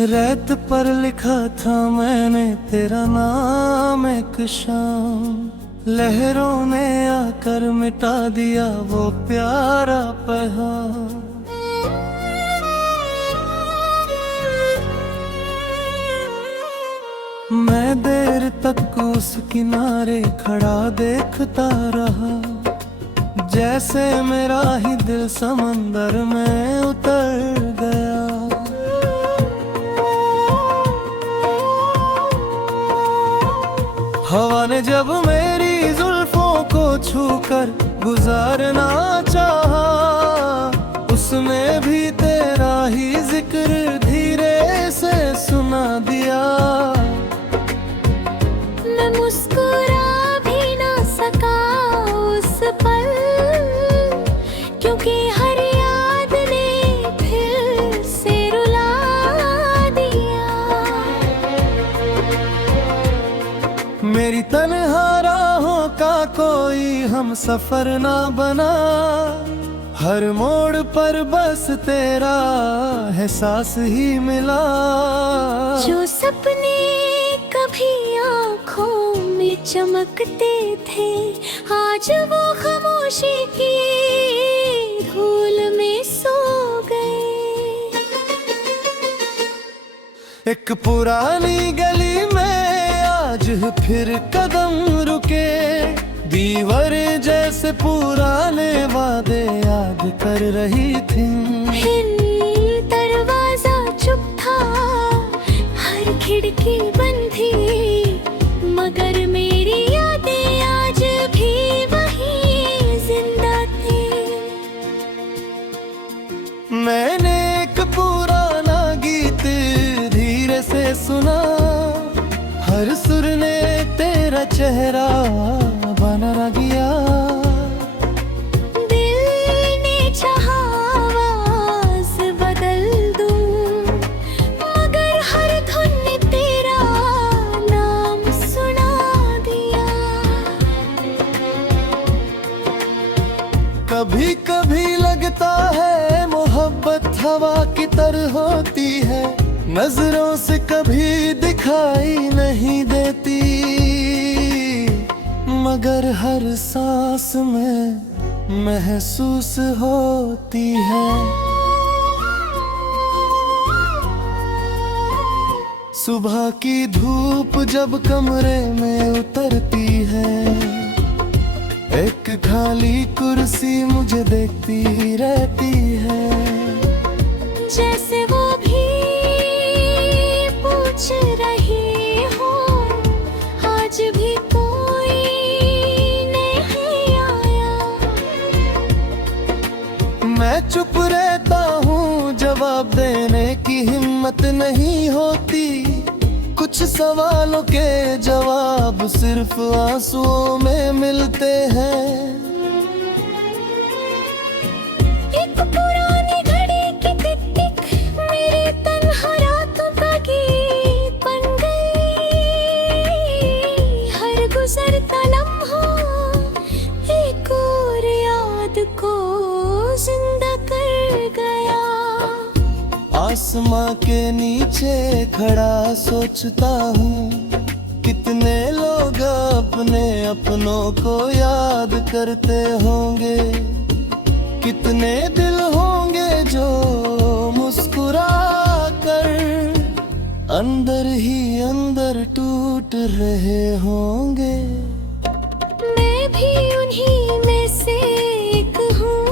रेत पर लिखा था मैंने तेरा नाम एक शाम, लहरों ने आकर मिटा दिया वो प्यारा पैगाम। मैं देर तक उस किनारे खड़ा देखता रहा, जैसे मेरा ही दिल समंदर में उतर गया। हवा ने जब मेरी जुल्फों को छूकर गुजारना चाहा, उसमें भी तेरा ही जिक्र धीरे से सुना दिया। मैं मुस्कुरा भी ना सका उस पल, क्योंकि हर याद ने फिर से रुला दिया। मेरी तन्हा राहों का कोई हम सफर ना बना, हर मोड़ पर बस तेरा एहसास ही मिला। जो सपने कभी आँखों में चमकते थे, आज वो खामोशी की धूल में सो गए। एक पुरानी गली में आज फिर कदम रुके, दीवार जैसे पुराने वादे याद कर रही थी। दरवाजा चुप था, हर खिड़की बंद थी, मगर मेरी यादें आज भी वहीं जिंदा थी। मैंने एक पुराना गीत धीरे से सुना, हर सुर ने तेरा चेहरा बना गया। दिल ने चाहा आवाज बदल दूं, मगर हर धुन ने तेरा नाम सुना दिया। कभी कभी लगता है मोहब्बत हवा की तरह होती है, नजरों से कभी दिखाई नहीं देती, मगर हर सांस में महसूस होती है। सुबह की धूप जब कमरे में उतरती है, एक खाली कुर्सी मुझे देखती रहती है। जैसे वो भी पूछ रही हो, आज भी कोई नहीं आया। मैं चुप रहता हूँ, जवाब देने की हिम्मत नहीं होती, कुछ सवालों के जवाब सिर्फ आंसुओं में मिलते हैं। एक पुरानी घड़ी की टिक-टिक मेरी तन्हा रातों का गीत बन गई, हर गुजरता लम्हा एक और याद को जिंदा कर गया। आसमां के नीचे खड़ा सोचता हूँ, कितने लोग अपने अपनों को याद करते होंगे, कितने दिल होंगे जो मुस्कुरा कर अंदर ही अंदर टूट रहे होंगे। मैं भी उन्हीं में से एक हूँ,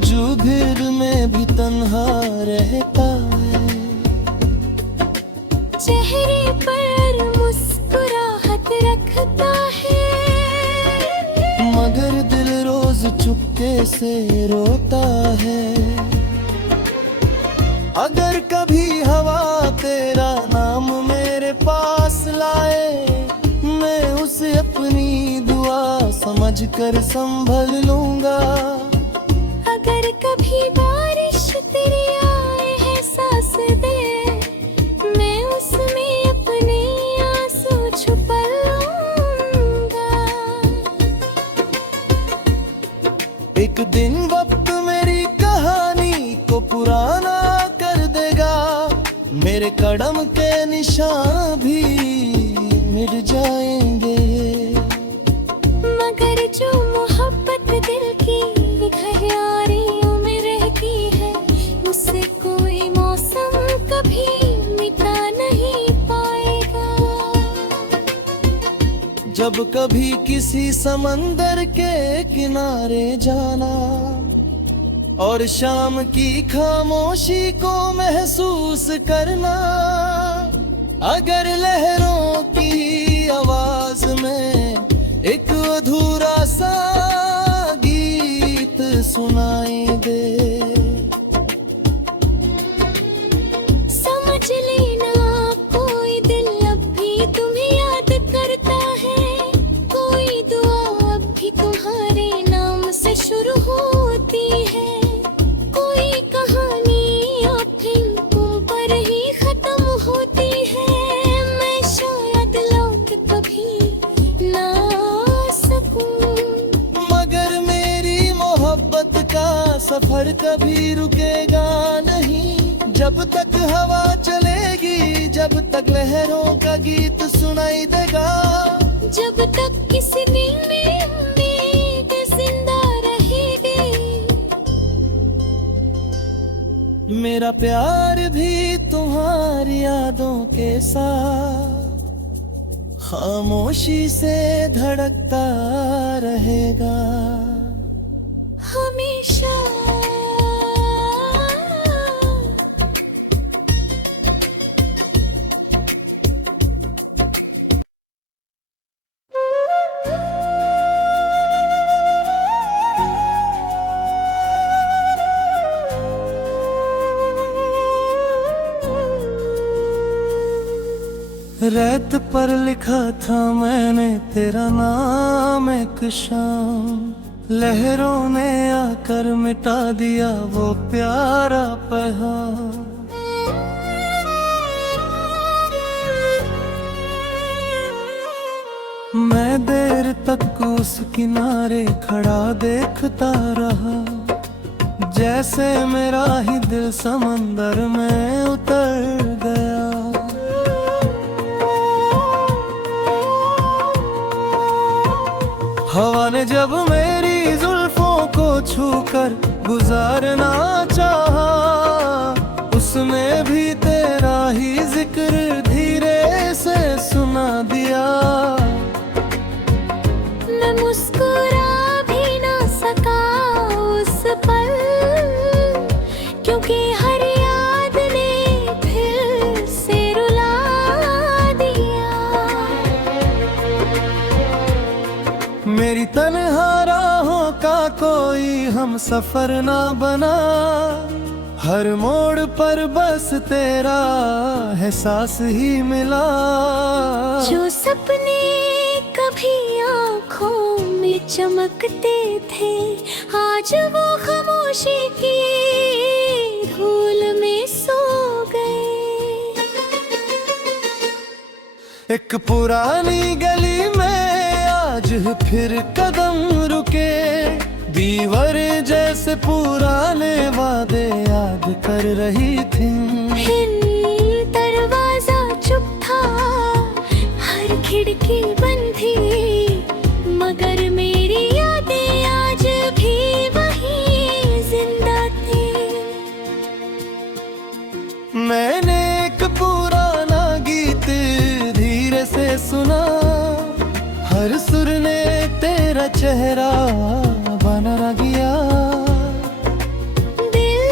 जो भीड़ में भी तन्हा रहता है। चेहरे पर मुस्कुराहट रखता है, मगर दिल रोज चुपके से रोता है। अगर कभी हवा तेरा नाम मेरे पास लाए, मैं उसे अपनी दुआ समझकर संभल लूंगा। अगर कभी बारिश तेरी आए है सांस दे, मैं उसमें अपने आंसू छुपा लूंगा। एक दिन वक्त मेरी कहानी को पुराना कर दे। मेरे कदम के निशान भी मिट जाएंगे। मगर जो मोहब्बत दिल की गहराइयों में रहती है, उसे कोई मौसम कभी मिटा नहीं पाएगा। जब कभी किसी समंदर के किनारे जाना और शाम की खामोशी को महसूस करना, अगर लहरों की आवाज में एक अधूरा सा गीत सुनाई दे, समझ लेना कोई दिल अब भी तुम्हें याद करता है, कोई दुआ अब भी तुम्हारे नाम से शुरू होती है, कोई कहानी अब फिर तुम पर ही खत्म होती है। मैं शायद लौट कभी ना सकूं, मगर मेरी मोहब्बत का सफर कभी रुकेगा नहीं। जब तक हवा चलेगी, जब तक लहरों का गीत सुनाई देगा, जब तक किसी दिल में उम्मीद जिंदा रहेगी। मेरा प्यार भी तुम्हारी यादों के साथ खामोशी से धड़कता रहेगा हमेशा। रेत पर लिखा था मैंने तेरा नाम एक शाम, लहरों ने आकर मिटा दिया वो प्यारा पैगाम। मैं देर तक उस किनारे खड़ा देखता रहा, जैसे मेरा ही दिल समंदर में उतर गया। हवा ने जब मेरी जुल्फों को छूकर गुजारना चाहा, उसमें भी तेरा ही जिक्र धीरे से सुना दिया। मैं मुस्कुरा भी ना सका उस पल, क्योंकि हर याद ने फिर से रुला दिया। मेरी तन्हा राहों का कोई हम सफर ना बना, हर मोड़ पर बस तेरा एहसास ही मिला। जो सपने कभी आँखों में चमकते थे, आज वो खामोशी की धूल में सो गए। एक पुरानी गली में आज फिर कदम रुके, दीवार जैसे पुराने वादे याद कर रही थी। दरवाजा चुप था, हर खिड़की बंद थी, मगर मेरी यादें आज भी वहीं जिंदा थी। मैंने एक पुराना गीत धीरे से सुना, हर सुर ने तेरा चेहरा बना गया। दिल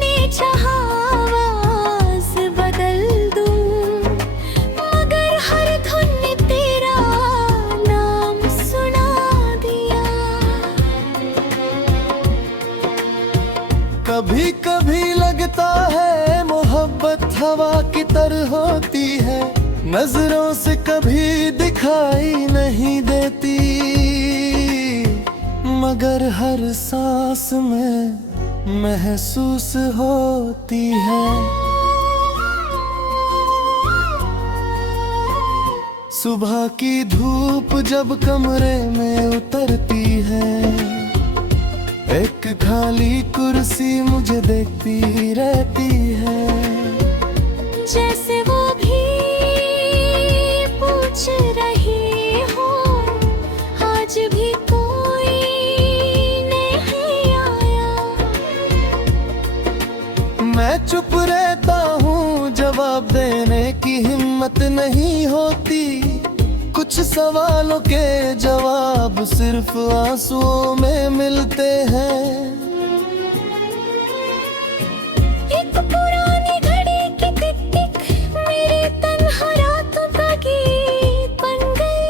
ने चाहा आवाज बदल दूं, मगर हर धुन ने तेरा नाम सुना दिया। कभी कभी लगता है मोहब्बत हवा की तरह होती है, नजरों से कभी दिखाई नहीं देती, मगर हर सांस में महसूस होती है। सुबह की धूप जब कमरे में उतरती है, एक खाली कुर्सी मुझे देखती रहती है। जैसे वो भी पूछ रही हो, आज भी कोई नहीं आया। मैं चुप रहता हूँ, जवाब देने की हिम्मत नहीं होती। कुछ सवालों के जवाब सिर्फ आंसुओं में मिलते हैं। एक पुरानी घड़ी की टिक टिक मेरी तन्हा रातों का गीत बन गई।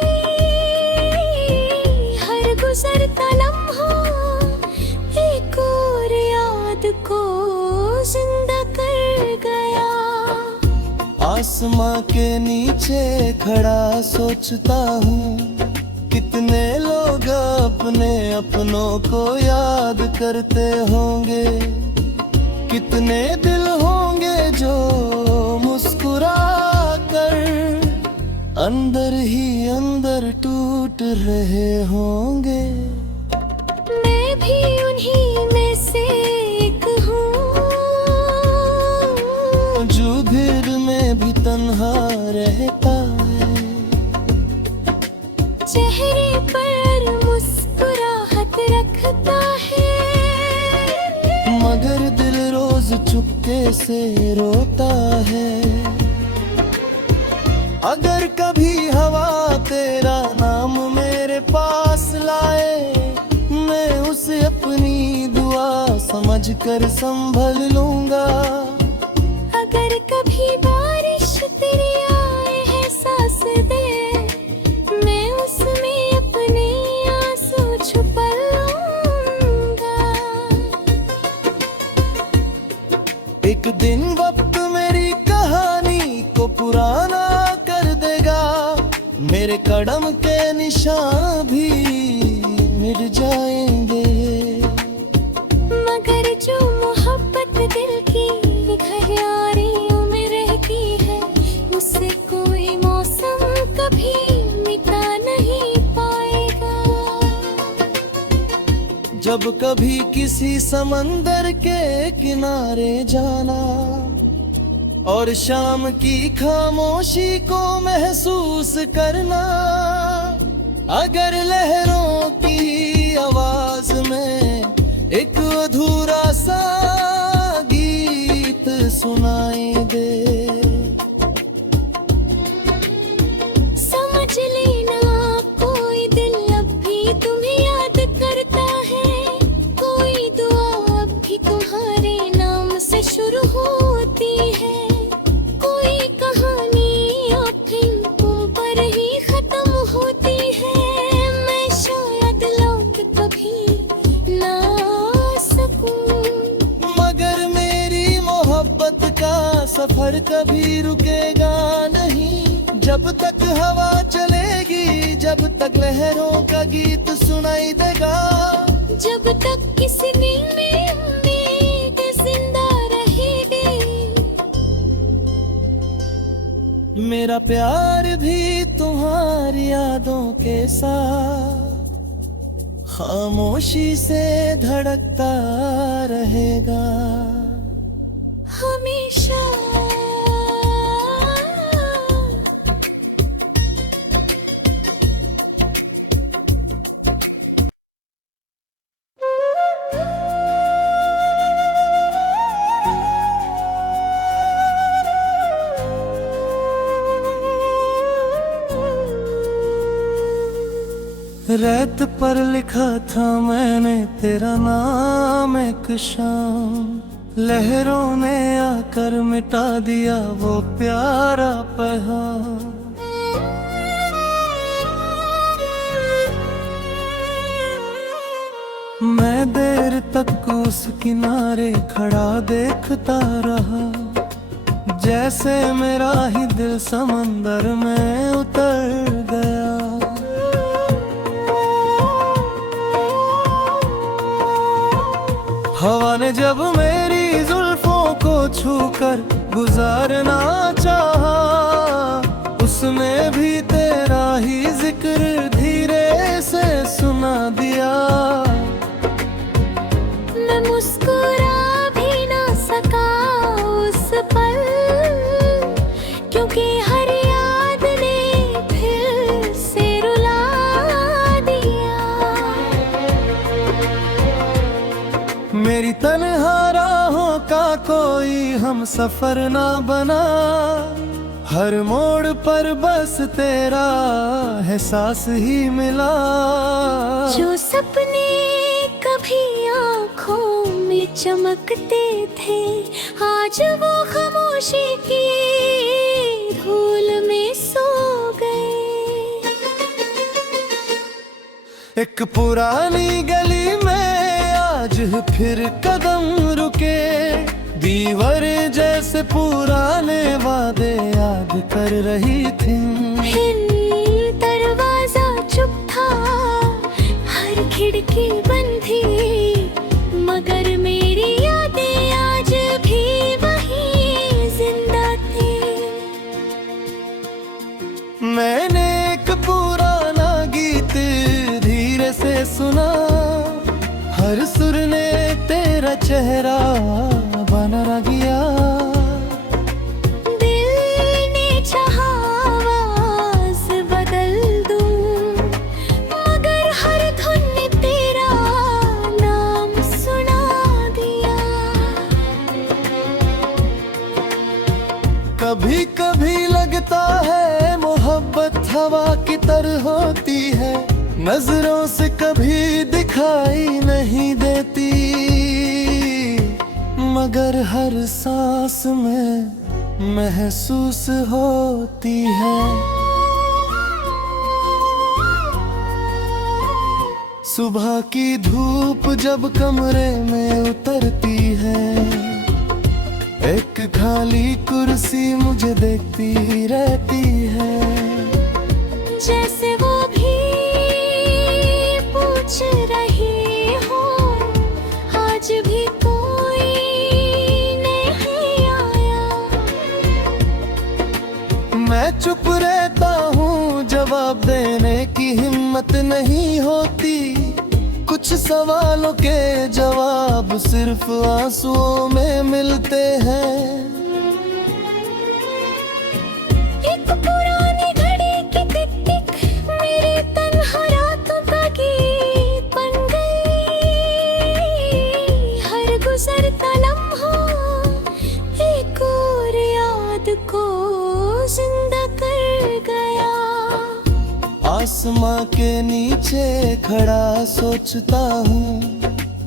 हर गुजरता लम्हा एक और याद को जिंदा कर गया। आसमां के नीचे खड़ा सोचता हूँ, कितने लोग अपने अपनों को याद करते होंगे। कितने दिल होंगे जो मुस्कुरा कर अंदर ही अंदर टूट रहे होंगे। मैं भी उन्हीं में से एक हूँ, जो भीड़ में भी तन्हा रहता है। चेहरे पर मुस्कुराहट रखता है, मगर दिल रोज चुपके से रोता है। अगर कभी हवा तेरा नाम मेरे पास लाए, मैं उसे अपनी दुआ समझकर संभल लूंगा। अगर कभी बारिश तेरी आए है सांस दे, मैं उसमें अपने आंसू छुपा लूंगा। एक दिन वक्त मेरी कहानी को पुराना कर देगा। मेरे कदम के निशान भी मिट जाएंगे, मगर जो मोहब्बत दिल की घरियारियों में रहती है, उसे कोई मौसम कभी मिटा नहीं पाएगा। जब कभी किसी समंदर के किनारे जाना और शाम की खामोशी को महसूस करना, अगर लहरों की आवाज में एक अधूरा सा गीत सुनाई दे। समझ लेना कोई दिल अब भी तुम्हें याद करता है, कोई दुआ अब भी तुम्हारे नाम से शुरू होती है, कोई कहानी अब भी तुम पर ही खत्म होती है। मैं शायद लौट कभी ना सकूं, मगर मेरी मोहब्बत का सफर कभी रुकेगा नहीं। जब तक हवा चलेगी, जब तक लहरों का गीत सुनाई देगा, जब तक किसी दिल में उम्मीद जिंदा रहेगी। मेरा प्यार भी तुम्हारी यादों के साथ खामोशी से धड़कता रहेगा हमेशा। रेत पर लिखा था मैंने तेरा नाम एक शाम, लहरों ने आकर मिटा दिया वो प्यारा पैगाम। मैं देर तक उस किनारे खड़ा देखता रहा, जैसे मेरा ही दिल समंदर में उतर गया। हवा ने जब मेरी जुल्फों को छूकर गुजारना चाहा, उसने भी तेरा ही जिक्र धीरे से सुना दिया। मैं मुस्कुरा भी ना सका उस पल, सफर ना बना, हर मोड़ पर बस तेरा एहसास ही मिला। जो सपने कभी आँखों में चमकते थे, आज वो खामोशी की धूल में सो गए। एक पुरानी गली में आज फिर कदम रुके, दीवार जैसे पुराने वादे याद कर रही थी। दरवाजा चुप था, हर खिड़की बंद थी, मगर मेरी यादें आज भी वही जिंदा थी। मैंने एक पुराना गीत धीरे से सुना, हर सुर ने तेरा चेहरा बना गया। दिल ने चाहा आवाज बदल दूं, मगर हर धुन ने तेरा नाम सुना दिया। कभी कभी लगता है मोहब्बत हवा की तरह होती है, नजरों से कभी दिखाई नहीं देती, मगर हर सांस में महसूस होती है। सुबह की धूप जब कमरे में उतरती है, एक खाली कुर्सी मुझे देखती रहती है। जैसे वो भी पूछ रही हो, आज भी कोई नहीं आया। मैं चुप रहता हूँ, जवाब देने की हिम्मत नहीं होती, कुछ सवालों के जवाब सिर्फ आंसुओं में मिलते हैं। एक पुरानी घड़ी की टिक टिक मेरे तन्हा रातों का गीत बन गई, हर गुजरता लम्हा एक और याद को जिंदा कर गया। आसमां के नीचे खड़ा सोचता हूँ,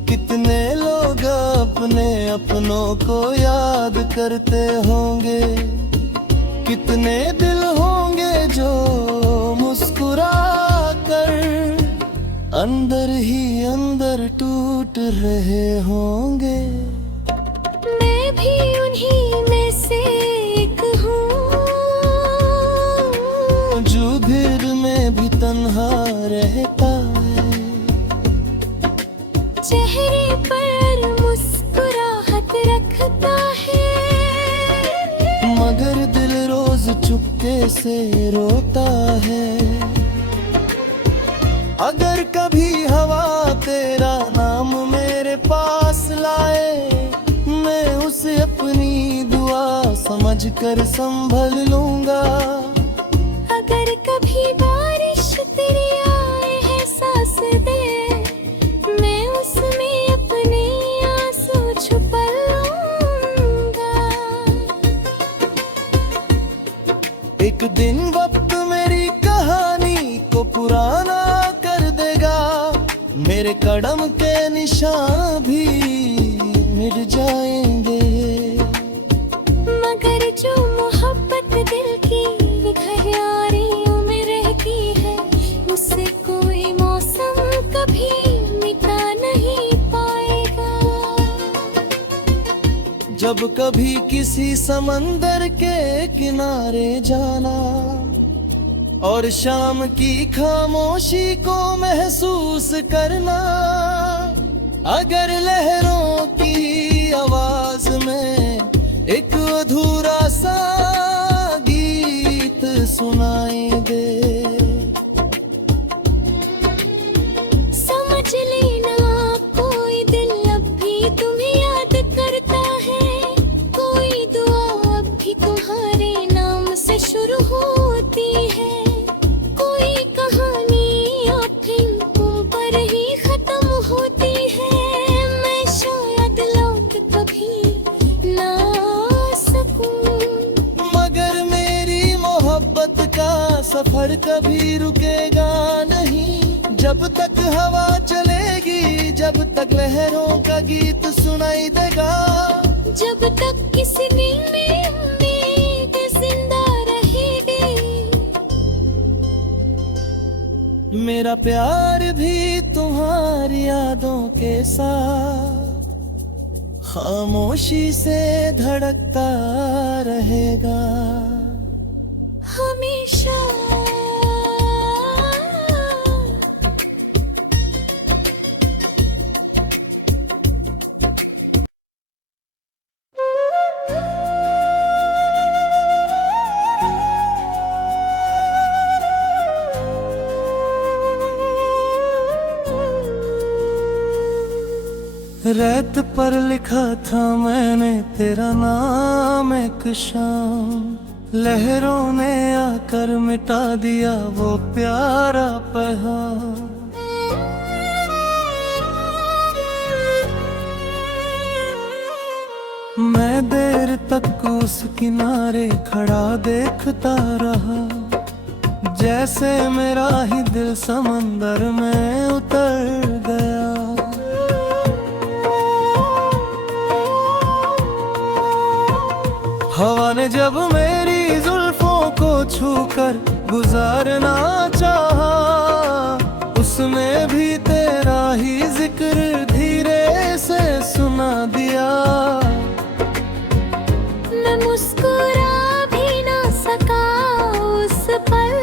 कितने लोग अपने अपनों को याद करते होंगे, कितने दिल होंगे जो मुस्कुरा कर अंदर ही अंदर टूट रहे होंगे। मैं भी उन्हीं में से एक हूँ, जो भीड़ में भी तन्हा रहता है, चेहरे पर मुस्कुराहट रखता है, मगर दिल रोज चुपके से रोता है। अगर कभी हवा तेरा नाम मेरे पास लाए, मैं उसे अपनी दुआ समझकर संभल लूंगा। अगर कभी बारिश तेरी आए है सांस दे, मैं उसमें अपने आंसू छुपा लूंगा। एक दिन वक्त मेरी कहानी को पुराना कर देगा, मेरे कदम के निशान भी मिट जाएंगे, मगर जो मोहब्बत दिल की गहराइयों में रहती है, उससे कोई मौसम कभी मिटा नहीं पाएगा। जब कभी किसी समंदर के किनारे जाना और शाम की खामोशी को महसूस करना, अगर लहरों की आवाज में एक अधूरा सा गीत सुनाई दे, समझ लेना कोई दिल अब भी तुम्हें याद करता है, कोई दुआ अब भी तुम्हारे नाम से शुरू होती है, कोई कहानी आखिर तुम पर ही खत्म होती है। मैं शायद लौट कभी ना सफर कभी रुकेगा नहीं। जब तक हवा चलेगी, जब तक लहरों का गीत सुनाई देगा, जब तक किसी नींद में उम्मीद जिंदा रहेगी। मेरा प्यार भी तुम्हारी यादों के साथ खामोशी से धड़कता रहेगा हमेशा। रेत पर लिखा था मैंने तेरा नाम एक शाम, लहरों ने आकर मिटा दिया वो प्यारा पैगाम। मैं देर तक उस किनारे खड़ा देखता रहा, जैसे मेरा ही दिल समंदर में उतर गया। हवा ने जब मेरी जुल्फों को छूकर गुजारना चाहा, उसमें भी तेरा ही जिक्र धीरे से सुना दिया। मैं मुस्कुरा भी ना सका उस पल,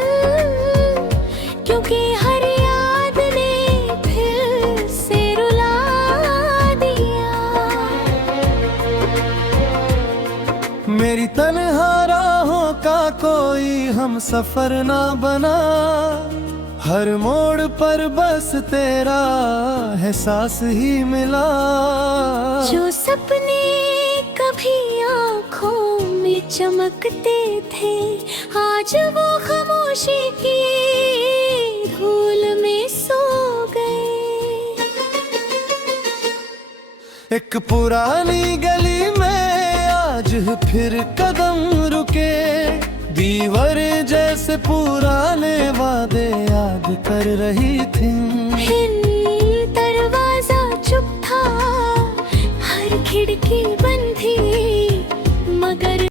क्योंकि हर याद ने फिर से रुला दिया। मेरी तन्हा राहों का कोई हम सफर ना बना, हर मोड़ पर बस तेरा एहसास ही मिला। जो सपने कभी आँखों में चमकते थे, आज वो खामोशी की धूल में सो गए। एक पुरानी गली में आज फिर कदम रुके, दीवार जैसे पुराने वादे याद कर रही थी। दरवाजा चुप था, हर खिड़की बंद थी, मगर